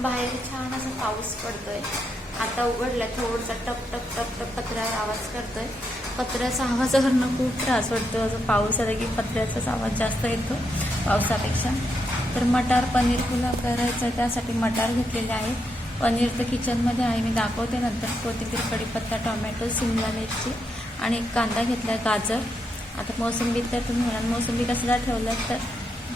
बाहेर छान असा पाऊस पडतोय. आता उघडलाय थोडसा टप टप टप टप पत्र्यावर आवाज करतोय. पत्र्याचा आवाजावरनं खूप त्रास वाटतो. असं पाऊस आला की पत्र्याचाच आवाज जास्त येतो पावसापेक्षा. तर मटार पनीर पुलाव करायचं त्यासाठी मटार घेतलेले आहेत. पनीर तर किचनमध्ये आहे मी दाखवते नंतर. कोथिंबीर कढीपत्ता टोमॅटो शिमला मिरची आणि एक कांदा घेतला गाजर. आता मोसंबी तर तुम्ही म्हणाल मोसंबी कसला ठेवलं तर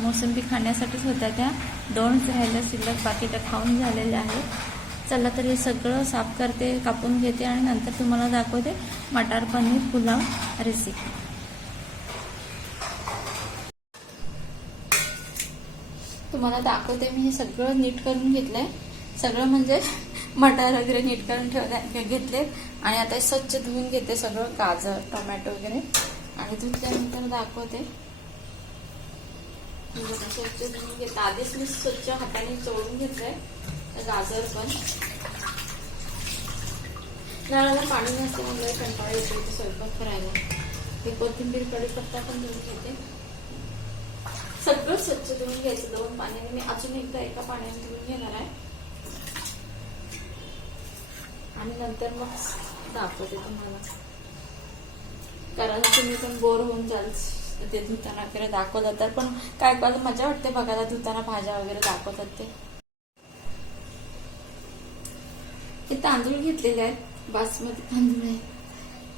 मोसंबी खाण्यासाठीच होत्या त्या. दोन राहिल्या शिल्लक बाकी त्या खाऊन झालेल्या आहेत. चला तर हे सगळं साफ करते कापून घेते आणि नंतर तुम्हाला दाखवते मटार पनीर पुलाव रेसिपी तुम्हाला दाखवते मी हे सगळं नीट करून घेतलंय. सगळं म्हणजे मटार वगैरे नीट करून ठेवले घेतले. आणि आता हे स्वच्छ धुवून घेते सगळं गाजर टोमॅटो वगैरे. आणि धुतल्यानंतर दाखवते. बघा, स्वच्छ धुवून घेत आधीच मी स्वच्छ हाताने चोळून घेतलंय. गाजर पण. नळाला पाणी नसतं म्हणलं कंटाळा येतो इथे स्वयंपाक करायला. हे कोथिंबीर कढीपत्ता पण धुवून घेते. सगळं स्वच्छ धुवून घ्यायचं दोन पाण्याने. मी अजून एकदा एका पाण्याने धुवून घेणार आहे. आणि नंतर मग दाखवते तुम्हाला. कारण तुम्ही पण बोर होऊन जाल. ते धुताना वगैरे दाखवतात. तर पण काय काय मजा वाटते बघायला धुताना भाज्या वगैरे दाखवतात ते. हे तांदूळ घेतलेले आहेत. बासमती तांदूळ आहे.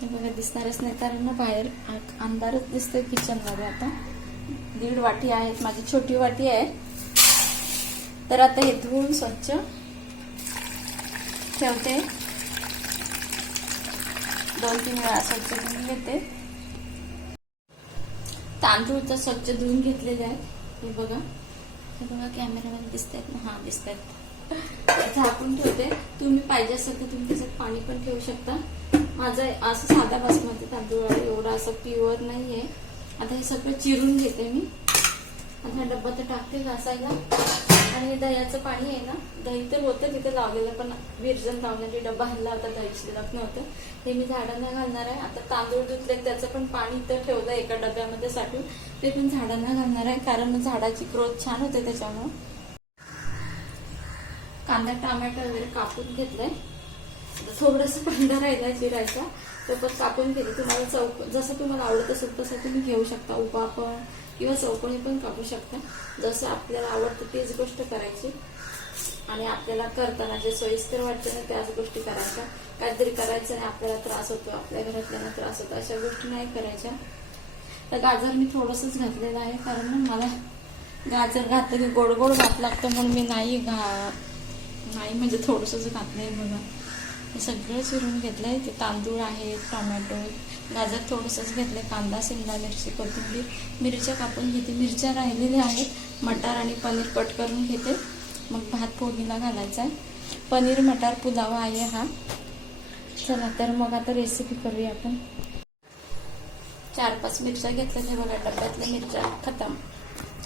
हे बघा दिसणारच नाही. कारण ना बाहेर अंधारच दिसतोय किचनमध्ये आता. दीड वाटी आहेत. माझी छोटी वाटी आहे. तर आता हे धुवून स्वच्छ ठेवते. दोन तीन वेळा स्वच्छ धुवून घेते. तांदूळ तर स्वच्छ धुवून घेतलेले आहेत. हे बघा. हे बघा कॅमेरामध्ये दिसत आहेत ना? हा दिसत आहेत झाकून ठेवते. तुम्ही पाहिजे असेल तर तुम्ही त्याच्यात पाणी पण ठेवू शकता. माझं असं साधा बासमती तांदूळ आहे. एवढा असं प्युअर आहे आता हे सगळं चिरून घेते मी. आता डब्बा तर टाकते घासायला. आणि हे दह्याचं पाणी आहे ना दही तर होतं तिथे लावलेलं पण विरजन लावण्यासाठी डब्बा हल्ला होता दही शिल्लक नव्हतं. हे मी झाडांना घालणार आहे. आता तांदूळ धुतले त्याचं पण पाणी तर ठेवलं एका डब्यामध्ये साठून. ते पण झाडांना घालणार आहे कारण झाडाची ग्रोथ छान होते त्याच्यामुळं. कांदा टोमॅटो वगैरे कापून घेतलंय. थोडस कांदा राहिलाय जिरायचा तो पण कापून घेतलं तुम्हाला चौक जसं तुम्हाला आवडत असेल तसं तुम्ही घेऊ शकता. उभा पण किंवा चौकोनी पण कापू शकता. जसं आपल्याला आवडतं तीच गोष्ट करायची. आणि आपल्याला करताना जे सोयीस्कर वाटते ना त्याच गोष्टी करायच्या. काहीतरी करायचं आणि आपल्याला त्रास होतो आपल्या घरातल्यांना त्रास होतो अशा गोष्टी नाही करायच्या. तर गाजर मी थोडंसंच घातलेलं आहे कारण मला गाजर घातलं की गोड गोड घात लागतं म्हणून मी नाही घा नाही म्हणजे थोडंसंच घातलंय बघा. हे सगळं चिरून घेतलंय. ते तांदूळ आहे टोमॅटो गाजर थोडंसंच घेतलंय. कांदा शिमला मिरची कोथिंबीर. मिरच्या कापून घेते. मिरच्या राहिलेल्या आहेत. मटार आणि पनीर कट करून घेते. मग भात फोडणीला घालायचा आहे. पनीर मटार पुलाव आहे हा. चला तर मग आता रेसिपी करूया आपण. चार पाच मिरच्या घेतल्या ते बघा डब्यातल्या मिरच्या खतम.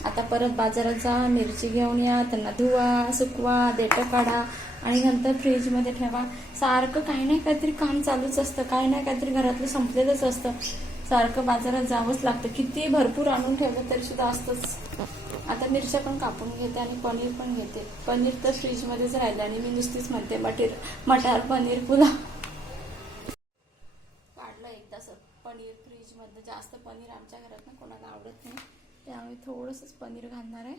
आता परत बाजारात जा. मिरची घेऊन या. त्यांना धुवा सुकवा देठं काढा. आणि नंतर फ्रीजमध्ये ठेवा. सारखं काही नाही काहीतरी काम चालूच असतं. काही नाही काहीतरी घरातलं संपलेलंच असतं. सारखं बाजारात जावंच लागतं. किती भरपूर आणून ठेवलं तरी सुद्धा असतंच. आता मिरच्या पण कापून घेते आणि पनीर पण घेते. पनीर तर फ्रीजमध्येच राहिलं आणि मी नुसतीच म्हणते मटेर मटार पनीर पुलाव. काढलं एकदाच पनीर फ्रीजमधलं जास्त पनीर आमच्या घरात ना कोणाला आवडत नाही. त्यामुळे थोडंसंच पनीर घालणार आहे.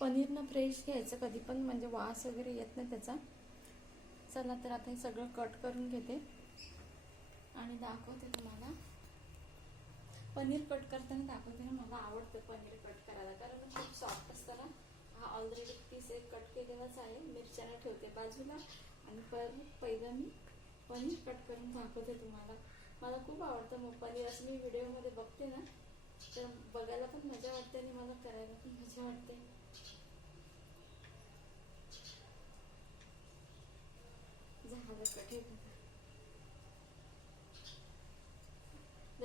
पनीरनं फ्रेश घ्यायचं कधी पण म्हणजे वास वगैरे येत नाही त्याचा. चला तर आता हे सगळं कट करून घेते. आणि दाखवते तुम्हाला. पनीर कट करताना दाखवते ना मला आवडतं पनीर कट करायला. कारण खूप सॉफ्ट असतं ना. हा ऑलरेडी पीस एक कट केलेलाच आहे. मिरच्याला ठेवते बाजूला. आणि परत पहिलं मी पनीर कट करून दाखवते तुम्हाला. मला खूप आवडतं मग पनीर. असं मी व्हिडिओमध्ये बघते ना. तर बघायला पण मजा वाटते आणि मला करायला पण मजा वाटते. झालं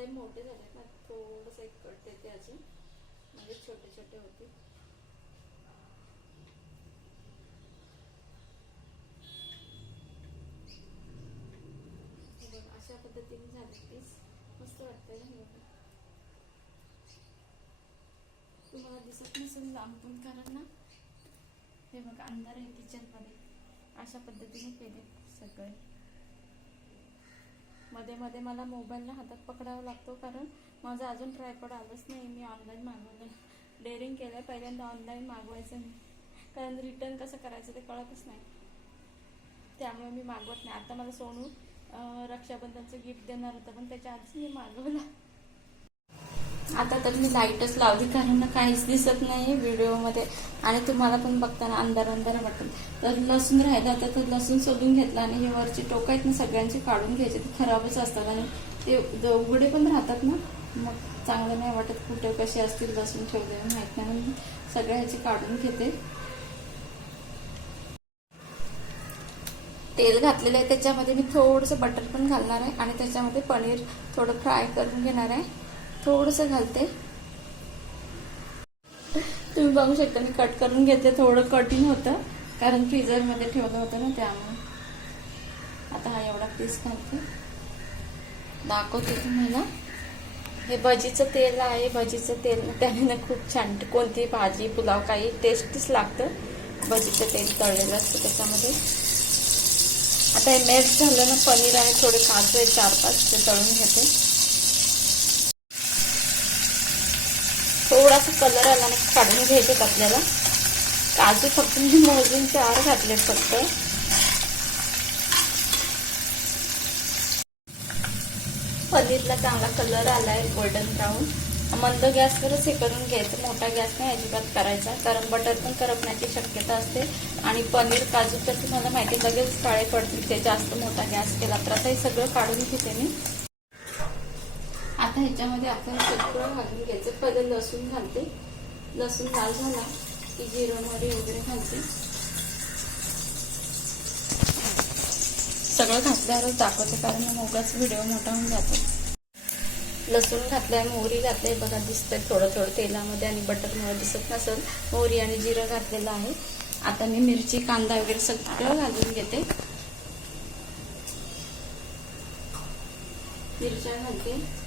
मोठे झाले ना थोडस एक कट येते अजून. म्हणजे छोटे छोटे होते. हे अशा पद्धतीने झाले पीस मस्त वाटतंय ना तुम्हाला दिसत नसेल लांबून कारण ना? हे बघा अंधार आहे किचनमध्ये अशा पद्धतीने केले. सगळे. मध्ये मध्ये मला मोबाईलला हातात पकडावा लागतो कारण माझं अजून ट्रायपॉड आलंच नाही. मी ऑनलाईन मागवलं डेअरिंग केलं पहिल्यांदा ऑनलाईन मागवायचं कारण रिटर्न कसं करायचं ते कळतच नाही. त्यामुळे मी मागवत नाही. आता मला सोनू रक्षाबंधनचं गिफ्ट देणार होतं पण त्याच्या आधीच मी मागवलं. आता तर मी लाईटच लावली कारण काहीच दिसत नाही व्हिडिओमध्ये. आणि तुम्हाला पण बघताना अंधार अंधार वाटत. तर लसूण राहिला होता तर लसूण सोलून घेतला आणि हे वरची टोक आहेत ना सगळ्यांचे काढून घ्यायचे. ते खराबच असतात आणि ते द- उघडे पण राहतात ना. मग चांगलं नाही वाटत कुठे कसे असतील लसूण ठेवलेले माहीत नाही. म्हणून सगळ्या ह्याचे काढून घेते. तेल घातलेलं आहे त्याच्यामध्ये मी थोडंसं बटर पण घालणार आहे आणि त्याच्यामध्ये पनीर थोडं फ्राय करून घेणार आहे. थोडंसं घालते. तुम्ही बघू शकता मी कट करून घेते थोडं कठीण होतं. कारण फ्रीजरमध्ये ठेवलं होतं ना त्यामुळे. आता हा एवढा पीस घालते. दाखवते तुम्हाला. हे भजीचं तेल आहे भजीचं तेल त्याने ना खूप छान कोणती भाजी पुलाव काही टेस्टीच लागतं. भजीचं तेल तळलेलं असतं त्याच्यामध्ये. आता हे मेल्ट झालं ना पनीर आहे थोडे काजू आहे चार पाच ते तळून घेते. थोडासा कलर आला ना काढून घ्यायचे आपल्याला. काजू फक्त मी मोजून चार घातले फक्त. पनीरला चांगला कलर आलाय गोल्डन ब्राऊन मंद गॅसवरच हे करून घ्यायचं. मोठा गॅस नाही अजिबात करायचा. कारण बटर पण करपण्याची शक्यता असते. आणि पनीर काजू तर तुम्हाला माहिती लगेच काळे पडतील. ते जास्त मोठा गॅस केला तर. आता हे सगळं काढून घेते मी. आता ह्याच्यामध्ये आपण सगळं घालून घ्यायचं. पहिलं लसूण घालते. लसूण लाल झाला की जिरो मोहरी वगैरे घालते. सगळं घातल्यावरच दाखवते कारण मोगाच व्हिडिओ मोठा होऊन जातो. लसूण घातलाय मोहरी घातलाय. बघा दिसतंय थोडं थोडं तेलामध्ये आणि बटरमुळे दिसत नसेल. मोहरी आणि जिरं घातलेलं आहे. आता मी मिरची कांदा वगैरे सगळं घालून घेते. मिरच्या घालते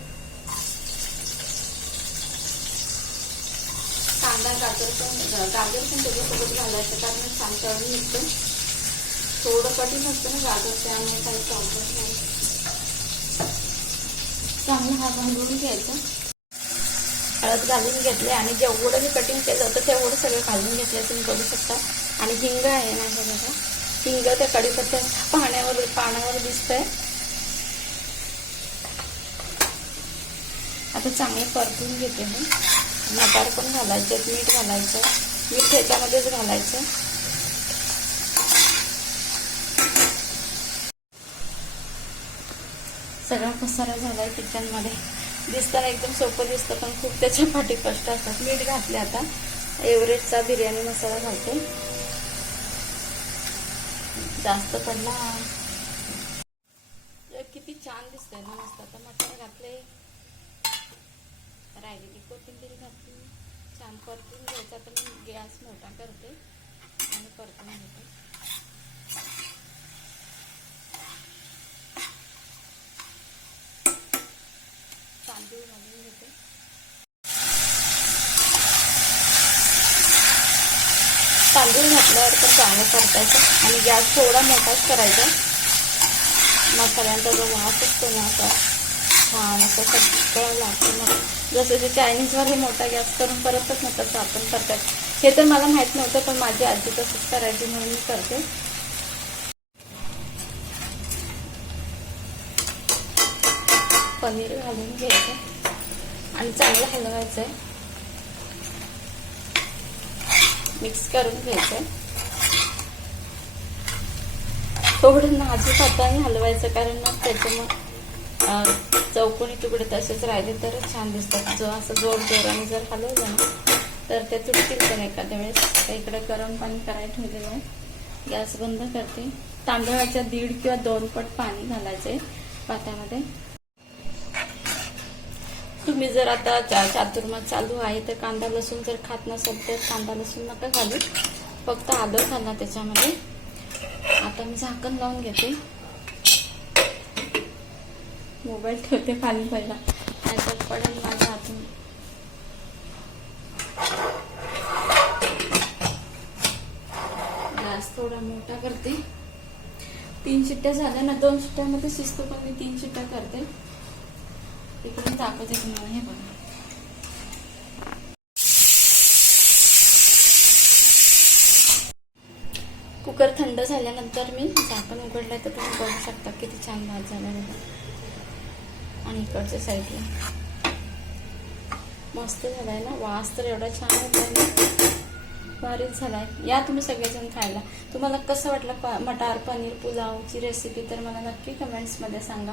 कांदा गाजर पण गाजर पण त्याच्यासोबत घालायचं कारण छान तळून निघतं थोडं कठीण असतं ना गाजर त्यामुळे काही प्रॉब्लेम नाही चांगलं हा भांडून घ्यायचं हळद घालून घेतले आणि जेवढं मी कटिंग केलं होतं तेवढं सगळं घालून घेतलं तुम्ही बघू शकता. आणि हिंग आहे ना हे बघा. हिंग त्या कडीपत्त्या पाण्यावर पाण्यावर दिसतंय. आता चांगलं परतून घेते मी. मटार पण घालायचे मीठ घालायचं मीठ ह्याच्यामध्येच घालायचं. सगळा मसाला झालाय किचनमध्ये. दिसताना एकदम सोपं दिसतं पण खूप त्याच्या पाठी कष्ट असतात. मीठ घातले आता. एव्हरेजचा बिर्याणी मसाला घालते. जास्त पडला. किती छान दिसतंय ना मस्त. आता मटार घातले राहिलेली कोथिंबीर घातली. छान परतून घ्यायचा. तर मी गॅस मोठा करते आणि परतून घेते. तांदूळ घालून घेते. तांदूळ घातल्यावर पण चांगलं परतायचं आणि गॅस थोडा मोठाच करायचा. मसाल्यांचा जो वास असतो ना असा छान असं सगळं लागतं मग जसं जे चायनीजवाले मोठा गॅस करून परतच ना तसं आपण करतात. हे तर मला माहीत नव्हतं पण माझी आजी तसंच करायची म्हणून मी करते. पनीर घालून घ्यायचं. आणि चांगलं हलवायचं आहे मिक्स करून घ्यायचं थोडं नाजूक हाताने हलवायचं कारण मग त्याच्यामुळे चौकोनी तुकडे तसेच राहिले तरच छान दिसतात. जो असं जोर जोराने जर हलवलं ना तर ते तुटतील पण एखाद्या वेळेस. इकडे गरम पाणी करायला ठेवलेलं आहे. गॅस बंद करते. तांदळाच्या दीड किंवा दोन पट पाणी घालायचंय पात्यामध्ये. तुम्ही जर आता चा- चातुर्मास चालू आहे तर कांदा लसूण जर खात नसेल तर कांदा लसूण नका घालू. फक्त आलं घाला त्याच्यामध्ये. आता मी झाकण लावून घेते. मोबाईल ठेवते पाणी पहिला. नाहीतर पडेल माझ्या हातून. गॅस थोडा मोठा करते. तीन शिट्ट्या झाल्या ना दोन शिट्ट्यामध्ये शिजतो पण मी तीन शिट्ट्या करते. इकडून दाखवते तुम्हाला हे बघा. कुकर थंड झाल्यानंतर मी झाकण उघडलं तर तुम्ही बघू शकता किती छान भात झाला आणि इकडच्या साईडला मस्त झालाय ना? वास तर एवढा छान होता ना? भारीच झालाय. या तुम्ही सगळेजण खायला. तुम्हाला कसं वाटलं प- मटार पनीर पुलावची रेसिपी तर मला नक्की कमेंट्समध्ये सांगा.